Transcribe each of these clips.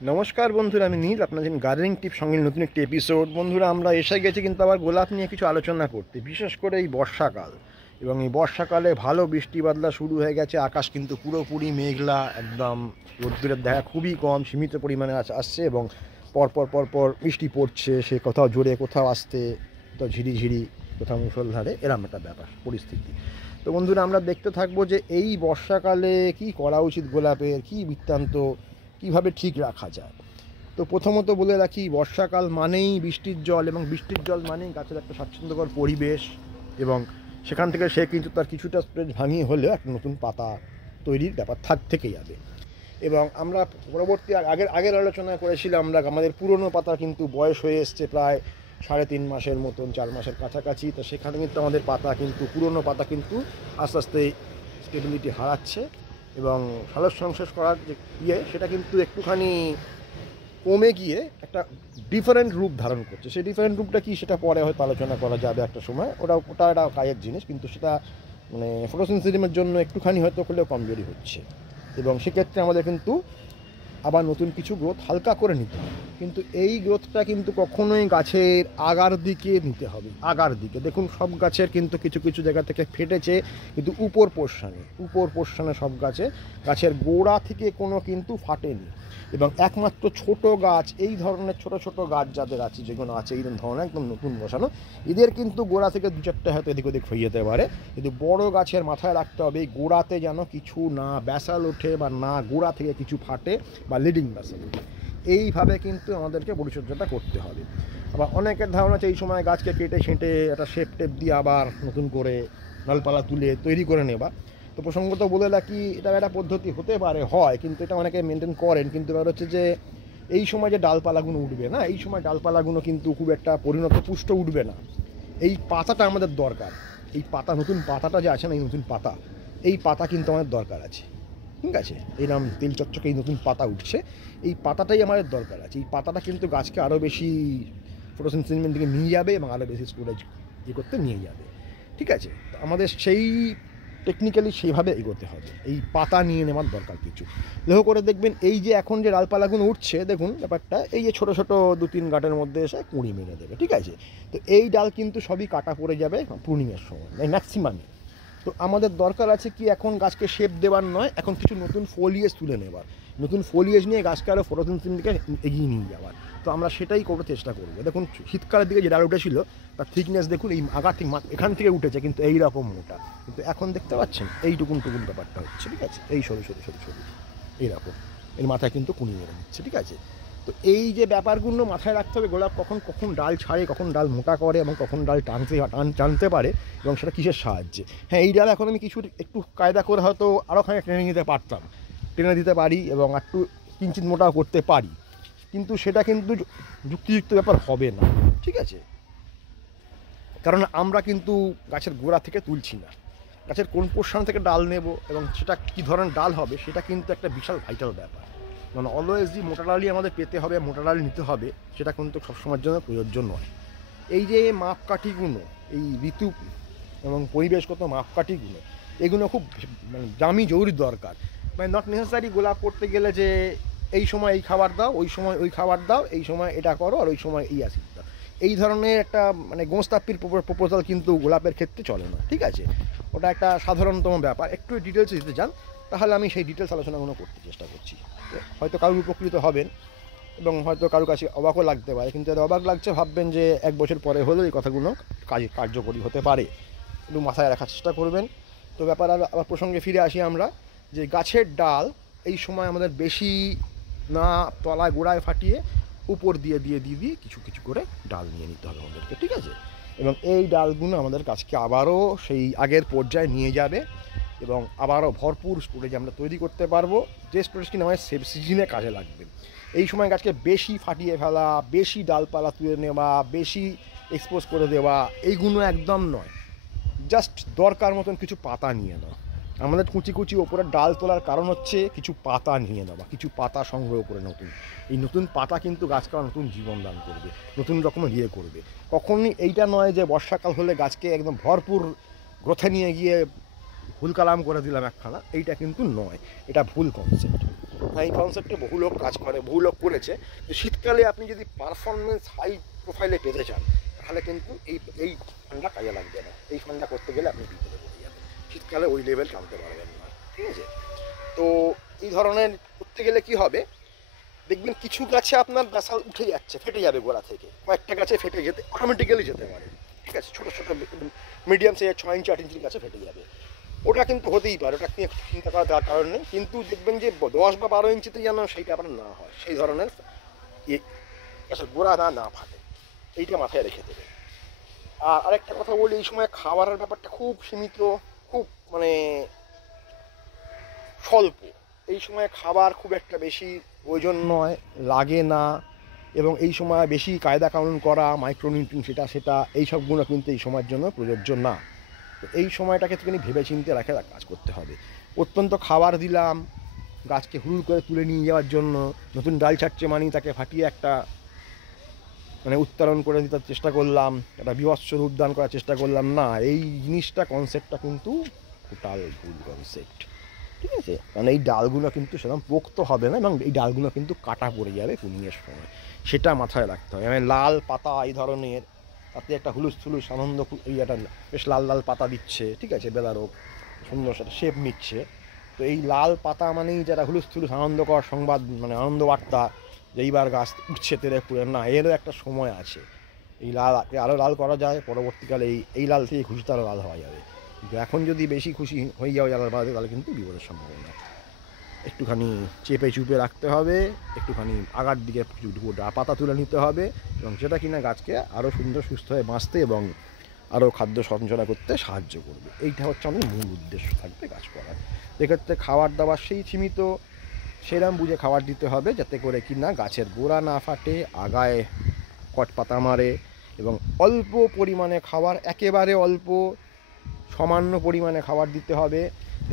নমস্কার বন্ধুরা, আমি নীল। আপনাদের গার্ডেনিং টিপ সঙ্গে নতুন একটি এপিসোড। বন্ধুরা, আমরা এসে গেছি কিন্তু আবার গোলাপ নিয়ে কিছু আলোচনা করতে, বিশেষ করে এই বর্ষাকাল। এবং এই বর্ষাকালে ভালো বৃষ্টি বাদলা শুরু হয়ে গেছে, আকাশ কিন্তু পুরোপুরি মেঘলা, একদম রোদ্দুরের দেখা খুবই কম, সীমিত পরিমাণে আসছে এবং পরপর পরপর বৃষ্টি পড়ছে। সে কোথাও জোরে, কোথাও আসতে, কোথাও ঝিরিঝিরি, কোথাও মুষলধারে, এরম একটা ব্যাপার পরিস্থিতি। তো বন্ধুরা, আমরা দেখতে থাকবো যে এই বর্ষাকালে কি করা উচিত, গোলাপের কি বৃত্তান্ত, কীভাবে ঠিক রাখা যায়। তো প্রথমত বলে রাখি, বর্ষাকাল মানেই বৃষ্টির জল, এবং বৃষ্টির জল মানেই গাছের একটা স্বাচ্ছন্দ্যকর পরিবেশ, এবং সেখান থেকে সে কিন্তু তার কিছুটা স্প্রেড ভাঙিয়ে হলেও একটা নতুন পাতা তৈরির ব্যাপার থেকেই যাবে। এবং আমরা পরবর্তী আগের আলোচনা করেছিলাম, আমরা আমাদের পুরনো পাতা কিন্তু বয়স হয়ে এসছে প্রায় 3.5 মাসের মতন, 4 মাসের কাছাকাছি। তো সেখানে কিন্তু আমাদের পাতা কিন্তু, পুরনো পাতা কিন্তু আস্তে আস্তে স্টেবিলিটি হারাচ্ছে, এবং সালোক সংশ্লেষ করার যে সেটা কিন্তু একটুখানি কমে গিয়ে একটা ডিফারেন্ট রূপ ধারণ করছে। সেই ডিফারেন্ট রূপটা কি, সেটা পরে হয়তো আলোচনা করা যাবে একটা সময়। ওটা একটা কাজের জিনিস, কিন্তু সেটা মানে ফটোসিনথেসিসের জন্য একটুখানি হয়তো করলেও কমজোরি হচ্ছে, এবং সেক্ষেত্রে আমাদের কিন্তু আবার নতুন কিছু গ্রোথ হালকা করে নিতে হবে। কিন্তু এই গ্রোথটা কিন্তু কখনোই গাছের আগার দিকে নিতে হবে। আগার দিকে দেখুন, সব গাছের কিন্তু কিছু কিছু জায়গা থেকে ফেটেছে, কিন্তু উপর পোর্শনে সব গাছের গোড়া থেকে কোনো কিন্তু ফাটেনি। এবং একমাত্র ছোট গাছ, এই ধরনের ছোট ছোট গাছ যাদের আছে, যেগুলো আছে এই ধরনের একদম নতুন বসানো, এদের কিন্তু গোড়া থেকে 2-4টে হয়তো এদিক ওদিক হয়ে যেতে পারে। কিন্তু বড় গাছের মাথায় রাখতে হবে, এই গোড়াতে যেন কিছু না ব্যাসাল ওঠে, বা না গোড়া থেকে কিছু ফাটে, বা লিডিং ব্যাসাল ওঠে। এইভাবে কিন্তু আমাদেরকে পরিচর্যাটা করতে হবে। আবার অনেকের ধারণা আছে এই সময় গাছকে কেটে ছেঁটে একটা শেপ টেপ দিয়ে আবার নতুন করে ডালপালা তুলে তৈরি করে নেবা। তো প্রসঙ্গত বলে রাখি, এটা একটা পদ্ধতি হতে পারে, হয়, কিন্তু এটা অনেকে মেনটেন করেন। কিন্তু ব্যাপার হচ্ছে যে এই সময় যে ডালপালাগুলো উঠবে না, এই সময় ডালপালাগুলো কিন্তু খুব একটা পরিণত পুষ্ট উঠবে না। এই পাতাটা আমাদের দরকার। এই পাতা, নতুন পাতাটা যে আছে না, এই নতুন পাতা, এই পাতা কিন্তু আমাদের দরকার আছে। ঠিক আছে, এই নাম তেল চকচকে এই নতুন পাতা উঠছে, এই পাতাটাই আমাদের দরকার আছে। এই পাতাটা কিন্তু গাছকে আরও বেশি ফটোসিনথেসিসের দিকে নিয়ে যাবে, এবং আরও বেশি স্টোরেজ করতে নিয়ে যাবে। ঠিক আছে, তো আমাদের সেই টেকনিক্যালি সেইভাবে এগোতে হবে। এই পাতা নিয়ে নেওয়ার দরকার কিছু। লক্ষ্য করে দেখবেন, এই যে এখন যে ডালপালাগুলো উঠছে, দেখুন ব্যাপারটা এই যে ছোটো ছোটো 2-3 গাঁটের মধ্যে এসে কুঁড়ি মেরে দেবে। ঠিক আছে, তো এই ডাল কিন্তু সবই কাটা পড়ে যাবে প্রুনিংয়ের সময়, ম্যাক্সিমামই। তো আমাদের দরকার আছে কি, এখন গাছকে শেপ দেওয়ার নয়, এখন কিছু নতুন ফোলিয়েজ তুলে নেবার, নতুন ফোলিয়েজ নিয়ে গাছকে আরও ফটোসিনথেসিসের দিকে এগিয়ে নিয়ে যাওয়ার। তো আমরা সেটাই করতে চেষ্টা করবো। দেখুন, শীতকালের দিকে যে ডাল উঠেছিল, তার থিকনেস দেখুন, এই আগার ঠিক এখান থেকে উঠেছে, কিন্তু এই রকম মোটা। কিন্তু এখন দেখতে পাচ্ছেন এই টুকুন ব্যাপারটা হচ্ছে। ঠিক আছে, এই সরু এইরকম, এর মাথায় কিন্তু কুনি মেরে নিচ্ছে। ঠিক আছে, তো এই যে ব্যাপারগুলো মাথায় রাখতে হবে। গোলাপ কখন কখন ডাল ছাড়ে, কখন ডাল মোটা করে, এবং কখন ডাল টানতে পারে, এবং সেটা কিসের সাহায্যে। হ্যাঁ, এই ডাল এখন আমি কিছু একটু কায়দা করে হয়তো আরও খানিক টেনে দিতে পারি, এবং একটু কিঞ্চিত মোটাও করতে পারি, কিন্তু সেটা কিন্তু যুক্তিযুক্ত ব্যাপার হবে না। ঠিক আছে, কারণ আমরা কিন্তু গাছের গোড়া থেকে তুলছি না, গাছের কোন পোর্শন থেকে ডাল নেব, এবং সেটা কী ধরনের ডাল হবে, সেটা কিন্তু একটা বিশাল ভাইটাল ব্যাপার। মানে অলওয়েজ যে মোটা ডালই আমাদের পেতে হবে, মোটা ডাল নিতে হবে, সেটা কিন্তু সবসময়ের জন্য প্রযোজ্য নয়। এই যে মাপকাঠিগুলো, এই ঋতু এবং পরিবেশগত মাপকাঠিগুলো, এগুলো খুব মানে দামি জরুরি দরকার। মানে নট নেসেসারি গোলাপ করতে গেলে যে এই সময় এই খাবার দাও, ওই সময় ওই খাবার দাও, এই সময় এটা করো, আর ওই সময় এই অ্যাসিড দাও, এই ধরনের একটা মানে গোঁস্তাপ্পির প্রপোজাল কিন্তু গোলাপের ক্ষেত্রে চলে না। ঠিক আছে, ওটা একটা সাধারণতম ব্যাপার। একটু ডিটেলসে দিতে চান, তাহলে আমি সেই ডিটেলস আলোচনাগুলো করতে চেষ্টা করছি। হয়তো কারোর উপকৃত হবেন, এবং হয়তো কারোর কাছে অবাকও লাগতে পারে, কিন্তু এত অবাক লাগছে ভাববেন যে 1 বছর পরে হলেও এই কথাগুলো কার্যকরী হতে পারে। একটু মাথায় রাখার চেষ্টা করবেন। তো ব্যাপার আবার প্রসঙ্গে ফিরে আসি আমরা, যে গাছের ডাল এই সময় আমাদের বেশি না তলায় গোড়ায় ফাটিয়ে উপর দিয়ে কিছু কিছু করে ডাল নিয়ে নিতে হবে আমাদেরকে। ঠিক আছে, এবং এই ডালগুলো আমাদের গাছকে আবারও সেই আগের পর্যায়ে নিয়ে যাবে, এবং আবারও ভরপুর স্টোরেজ আমরা তৈরি করতে পারবো, যে স্টোরেজ কিনা আমাদের সেভ সিজনে কাজে লাগবে। এই সময় গাছকে বেশি ফাটিয়ে ফেলা, বেশি ডালপালা তুলে নেওয়া, বেশি এক্সপোজ করে দেওয়া, এইগুলো একদম নয়। জাস্ট দরকার মতন কিছু পাতা নিয়ে নাও। আমাদের কুচি কুচি ওপরে ডাল তোলার কারণ হচ্ছে কিছু পাতা নিয়ে নেওয়া, কিছু পাতা সংগ্রহ করে এই নতুন পাতা কিন্তু গাছকে নতুন জীবন দান করবে, নতুন রকমের করবে। কখনই এইটা নয় যে বর্ষাকাল হলে গাছকে একদম ভরপুর গ্রোথে নিয়ে গিয়ে ভুল কালাম করে দিলাম একখানা, এইটা কিন্তু নয়, এটা ভুল কনসেপ্ট। হ্যাঁ এই কনসেপ্টে বহু লোক কাজ করে, বহু লোক করেছে। তো শীতকালে আপনি যদি পারফরমেন্স হাই প্রোফাইলে পেতে চান তাহলে কিন্তু এই ফান্ডটা কাজে লাগবে না। এই ফান্ডটা করতে গেলে আপনি বিপদে পড়ে যাবেন, শীতকালে ওই লেভেল টানতে পারবেন না, ঠিক আছে। তো এই ধরনের করতে গেলে কি হবে, দেখবেন কিছু গাছে আপনার বেসাল উঠে যাচ্ছে, ফেটে যাবে গোড়া থেকে, কয়েকটা গাছে ফেটে যেতে অটোমেটিক্যালি যেতে পারে, ঠিক আছে। ছোটো ছোটো মিডিয়াম সাইজের 6 ইঞ্চি 8 ইঞ্চির গাছে ফেটে যাবে, ওটা কিন্তু হতেই পারে, ওটা নিয়ে চিন্তা করার কারণ নেই। কিন্তু দেখবেন যে 10 বা 12 ইঞ্চিতে যেন সেইটা আপনার না হয়, সেই ধরনের গাছের গোড়া না ফাটে, এইটা মাথায় রেখে দেবে। আর আরেকটা কথা বলি, এই সময় খাবারের ব্যাপারটা খুব সীমিত, খুব মানে স্বল্প। এই সময় খাবার খুব একটা বেশি প্রয়োজন নয়, লাগে না, এবং এই সময় বেশি কায়দা কানুন করা, মাইক্রোনিউট্রিয়েন্ট সেটা এই সবগুলো কিন্তু এই সময়ের জন্য প্রযোজ্য না। তো এই সময়টাকে একটুখানি ভেবে চিন্তে রাখে কাজ করতে হবে। অত্যন্ত খাবার দিলাম গাছকে হুড় করে তুলে নিয়ে যাওয়ার জন্য, নতুন ডাল ছাড়ছে মানে তাকে ফাটিয়ে একটা মানে উত্তোলন করে দিতে চেষ্টা করলাম, একটা বিভৎস রূপদান করার চেষ্টা করলাম, না, এই জিনিসটা কনসেপ্টটা কিন্তু টোটাল ভুল কনসেপ্ট, ঠিক আছে। কারণ এই ডালগুলো কিন্তু সেরকম পোক্ত হবে না, এবং এই ডালগুলো কিন্তু কাটা পড়ে যাবে কুনিংয়ের সময়, সেটা মাথায় রাখতে হবে। মানে লাল পাতা এই ধরনের, তাতে একটা হুলুস থুলুস আনন্দ, এই একটা বেশ লাল লাল পাতা দিচ্ছে, ঠিক আছে, বেলারোগ সুন্দর সেটা শেপ নিচ্ছে। তো এই লাল পাতা মানেই যারা হুলুস থুলুস আনন্দকর সংবাদ, মানে আনন্দ বার্তা যে এইবার গাছ উঠছে তেরে পুরে, না, এরও একটা সময় আছে। এই লাল আরও লাল করা যায়, পরবর্তীকালে এই লাল থেকে খুশিতে আরও লাল হওয়া যাবে। কিন্তু এখন যদি বেশি খুশি হয়ে যাওয়া লাল বাড়াতে, তাহলে কিন্তু বিপদের সম্ভাবনা। একটুখানি চেপে চুপে রাখতে হবে, একটুখানি আগার দিকে পাতা তুলে নিতে হবে, এবং যেটা কিনা গাছকে আরও সুন্দর সুস্থ হয়ে বাঁচতে এবং আরও খাদ্য সঞ্চয় করতে সাহায্য করবে। এইটা হচ্ছে আমাদের মূল উদ্দেশ্য থাকবে গাছ করার। এক্ষেত্রে খাবার দাবার সেই সীমিত, সেরম বুঝে খাবার দিতে হবে যাতে করে কিনা গাছের গোড়া না ফাটে, আগায় কট পাতা মারে, এবং অল্প পরিমাণে খাবার, একেবারে অল্প সামান্য পরিমাণে খাবার দিতে হবে।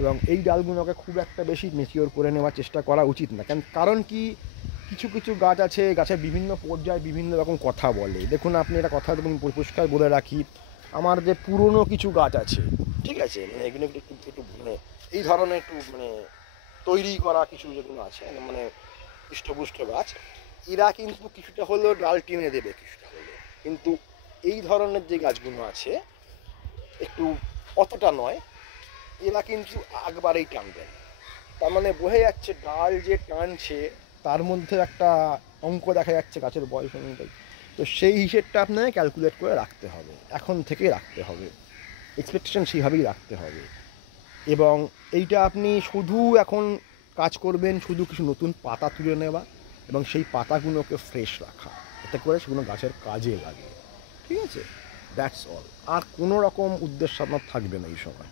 এবং এই ডালগুলোকে খুব একটা বেশি ম্যাচিওর করে নেওয়ার চেষ্টা করা উচিত না। কারণ কি, কিছু কিছু গাছ আছে, গাছের বিভিন্ন পর্যায়ে বিভিন্ন রকম কথা বলে। দেখুন, আপনি একটা কথা পরিষ্কার বলে রাখি, আমার যে পুরনো কিছু গাছ আছে, ঠিক আছে, মানে এগুলো একটু একটু মানে এই ধরনের একটু মানে তৈরি করা কিছু যেগুলো আছে, মানে পুষ্ট গাছ, এরা কিন্তু কিছুটা হলেও ডাল টেনে দেবে, কিছুটা হলেও। কিন্তু এই ধরনের যে গাছগুলো আছে একটু অতটা নয়, এরা কিন্তু একবারেই টানবে না। তার মানে বোঝা যাচ্ছে ডাল যে টানছে তার মধ্যে একটা অঙ্ক দেখা যাচ্ছে গাছের বয়স অনুযায়ী। তো সেই হিসেবটা আপনাকে ক্যালকুলেট করে রাখতে হবে, এখন থেকেই রাখতে হবে, এক্সপেকটেশন সেইভাবেই রাখতে হবে। এবং এইটা আপনি শুধু এখন কাজ করবেন শুধু কিছু নতুন পাতা তুলে নেওয়া এবং সেই পাতাগুলোকে ফ্রেশ রাখা, এতে করে সেগুলো গাছের কাজে লাগে, ঠিক আছে, দ্যাটস অল। আর কোনো রকম উদ্দেশ্য আপনার থাকবে না এই সময়।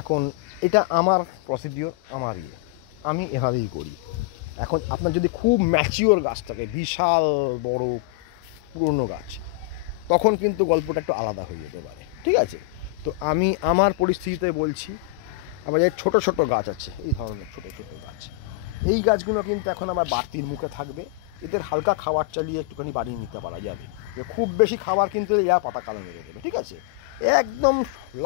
এখন এটা আমার প্রসিডিওর, আমার আমি এভাবেই করি। এখন আপনার যদি খুব ম্যাচিওর গাছ থাকে, বিশাল বড় পুরনো গাছ, তখন কিন্তু গল্পটা একটু আলাদা হয়ে যেতে পারে, ঠিক আছে। তো আমি আমার পরিস্থিতিতে বলছি, আবার যে ছোটো ছোটো গাছ আছে, এই ধরনের ছোটো ছোটো গাছ, এই গাছগুলো কিন্তু এখন আমার বাড়তির মুখে থাকবে, এদের হালকা খাবার চালিয়ে একটুখানি বাড়িয়ে নিতে পারা যাবে। যে খুব বেশি খাবার কিন্তু ইয়া পাতা কালো মেরে দেবে, ঠিক আছে, একদম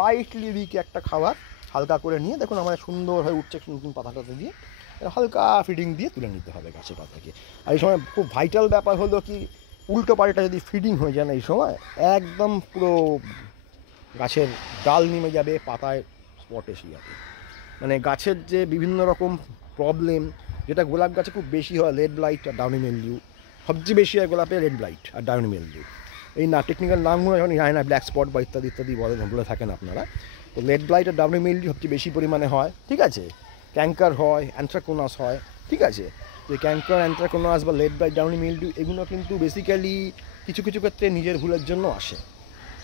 লাইটলি উইক একটা খাবার হালকা করে নিয়ে দেখুন আমার সুন্দর হয়ে উঠছে নতুন পাতাটাতে দিয়ে হালকা ফিডিং দিয়ে তুলে নিতে হবে গাছের পাতাকে। আর এই সময় খুব ভাইটাল ব্যাপার হলো কি, উল্টো পাল্টা যদি ফিডিং হয়ে যায় না এই সময়, একদম পুরো গাছের ডাল নেমে যাবে, পাতায় স্পট এসে যাবে। মানে গাছের যে বিভিন্ন রকম প্রবলেম, যেটা গোলাপ গাছে খুব বেশি হয়, রেড ব্লাইট আর ডাউনি মিলডিউ, সবচেয়ে বেশি হয় গোলাপে রেড ব্লাইট আর ডাউনি মিলডিউ। এই না টেকনিক্যাল নামগুলো যখন জানি না, ব্ল্যাক স্পট বা ইত্যাদি ইত্যাদি বলে থাকেন আপনারা। তো রেড ব্লাইট আর ডাউনি মিলডিউ সবচেয়ে বেশি পরিমাণে হয়, ঠিক আছে। ক্যাঙ্কার হয়, অ্যানথ্রাকোনাস হয়, ঠিক আছে। তো ক্যাঙ্কার, অ্যানথ্রাকোনাস বা রেড ব্লাইট, ডাউনি মিলডিউ এগুলো কিন্তু বেসিক্যালি কিছু কিছু ক্ষেত্রে নিজের ভুলের জন্য আসে।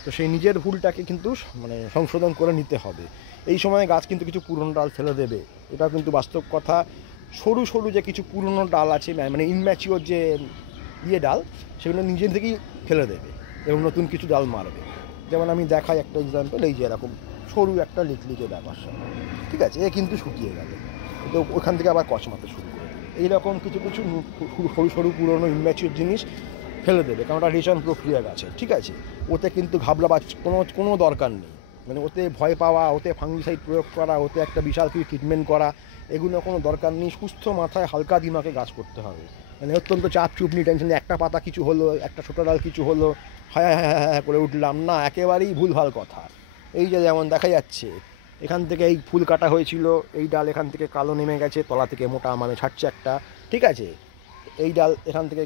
তো সেই নিজের ভুলটাকে কিন্তু মানে সংশোধন করে নিতে হবে। এই সময় গাছ কিন্তু কিছু পুরনো ডাল ফেলে দেবে, এটা কিন্তু বাস্তব কথা। সরু সরু যে কিছু পুরনো ডাল আছে, মানে ইনম্যাচিওর যে ডাল, সেগুলো নিজে থেকেই ফেলে দেবে এবং নতুন কিছু ডাল মারবে। যেমন আমি দেখাই একটা এক্সাম্পল, এই যে এরকম সরু একটা লিকলিকে ব্যাপার, ঠিক আছে, এ কিন্তু শুকিয়ে গেল, তো ওখান থেকে আবার কচমাতে শুরু করে দেবে। এইরকম কিছু কিছু সরু সরু পুরনো ইনম্যাচিওর জিনিস ফেলে দেবে, কারণ ওটা রেশন প্রক্রিয়া গাছে, ঠিক আছে, ওতে কিন্তু ঘাবড়াবার কোনো দরকার নেই। মানে ওতে ভয় পাওয়া, ওতে ফাঙ্গিসাইড প্রয়োগ করা, ওতে একটা বিশাল কিছু ট্রিটমেন্ট করা, এগুলো কোনো দরকার নেই। সুস্থ মাথায় হালকা দিমাগে গাছ করতে হবে। মানে অত্যন্ত চাপ চুপ নিয়ে টেনশন, একটা পাতা কিছু হলো, একটা ছোটো ডাল কিছু হলো, হ্যাঁ হ্যাঁ হ্যাঁ হ্যাঁ করে উঠলাম না, একেবারেই ভুলভাল কথা। এই যে যেমন দেখা যাচ্ছে এখান থেকে এই ফুল কাটা হয়েছিল, এই ডাল এখান থেকে কালো নেমে গেছে, তলা থেকে মোটা মানে ছাড়ছে একটা, ঠিক আছে। এই ডাল এখান থেকে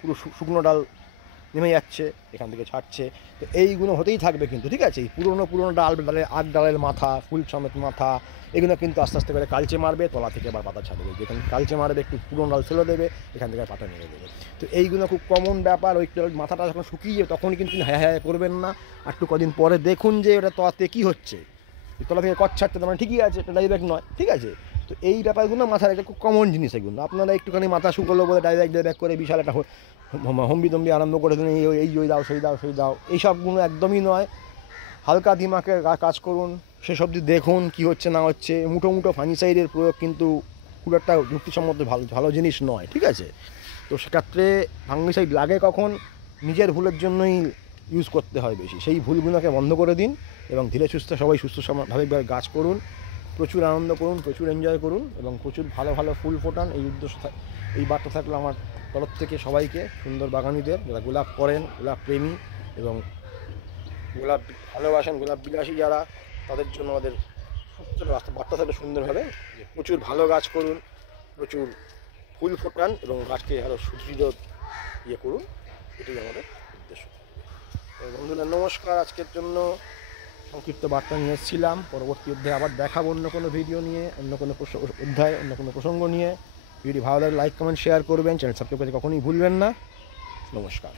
পুরো শুকনো ডাল নেমে যাচ্ছে, এখান থেকে ছাড়ছে। তো এইগুলো হতেই থাকবে কিন্তু, ঠিক আছে। এই পুরনো ডালের ডালের মাথা, ফুল সমেত মাথা, এগুলো কিন্তু আস্তে আস্তে করে কালচে মারবে, তলা থেকে আবার পাতা ছাড়বে। যেখানে কালচে মারবে একটু পুরনো ডাল ফেলে দেবে, এখান থেকে পাতা নেমে দেবে। তো এইগুলো খুব কমন ব্যাপার। ওই মাথাটা যখন শুকিয়ে যাবে তখন কিন্তু হ্যাঁ হ্যাঁ করবেন না, একটু কদিন পরে দেখুন যে ওটা তলাতে কী হচ্ছে। তলা থেকে কচ ছাড়তে মানে ঠিকই আছে, এটা ডাইরেক্ট নয়, ঠিক আছে। তো এই ব্যাপারগুলো মাথায় একটা খুব কমন জিনিস এগুলো। আপনারা একটুখানি মাথা শুকলো বলে ডাইরেক্ট করে বিশাল একটা হম্বি আরম্ভ করে দিন, এই ওই দাও সেই দাও সেই দাও, এইসবগুলো একদমই নয়। হালকা দিমাগে কাজ করুন, সেসব দিয়ে দেখুন কী হচ্ছে না হচ্ছে। মুঠো ফাঙ্গিসাইডের প্রয়োগ কিন্তু খুব একটা যুক্তিসম্মত ভালো জিনিস নয়, ঠিক আছে। তো সেক্ষেত্রে ফাঙ্গিসাইড লাগে কখন, নিজের ভুলের জন্যই ইউজ করতে হয় বেশি। সেই ভুলগুলোকে বন্ধ করে দিন এবং ধীরে সুস্থ সবাই সুস্থভাবে গাছ করুন, প্রচুর আনন্দ করুন, প্রচুর এনজয় করুন এবং প্রচুর ভালো ভালো ফুল ফোটান। এই উদ্দেশ্য, এই বার্তা থাকলো আমার তরফ থেকে সবাইকে, সুন্দর বাগানীদের যারা গোলাপ করেন, গোলাপ প্রেমী এবং গোলাপ ভালোবাসেন, গোলাপ বিলাসী যারা, তাদের জন্য আমাদের বার্তা থাকলে সুন্দরভাবে যে প্রচুর ভালো গাছ করুন, প্রচুর ফুল ফোটান এবং গাছকে আরও সুদৃঢ় করুন। এটাই আমাদের উদ্দেশ্য। তো বন্ধুরা নমস্কার, আজকের জন্য সংক্ষিপ্ত বার্তা নিয়ে এসেছিলাম। পরবর্তী অধ্যায়ে আবার দেখাবো অন্য কোনো ভিডিও নিয়ে, অন্য কোনো অধ্যায়, অন্য কোনো প্রসঙ্গ নিয়ে। ভিডিও ভালো লাগলে লাইক কমেন্ট শেয়ার করবেন, চ্যানেল সাবস্ক্রাইব করতে কখনোই ভুলবেন না। নমস্কার।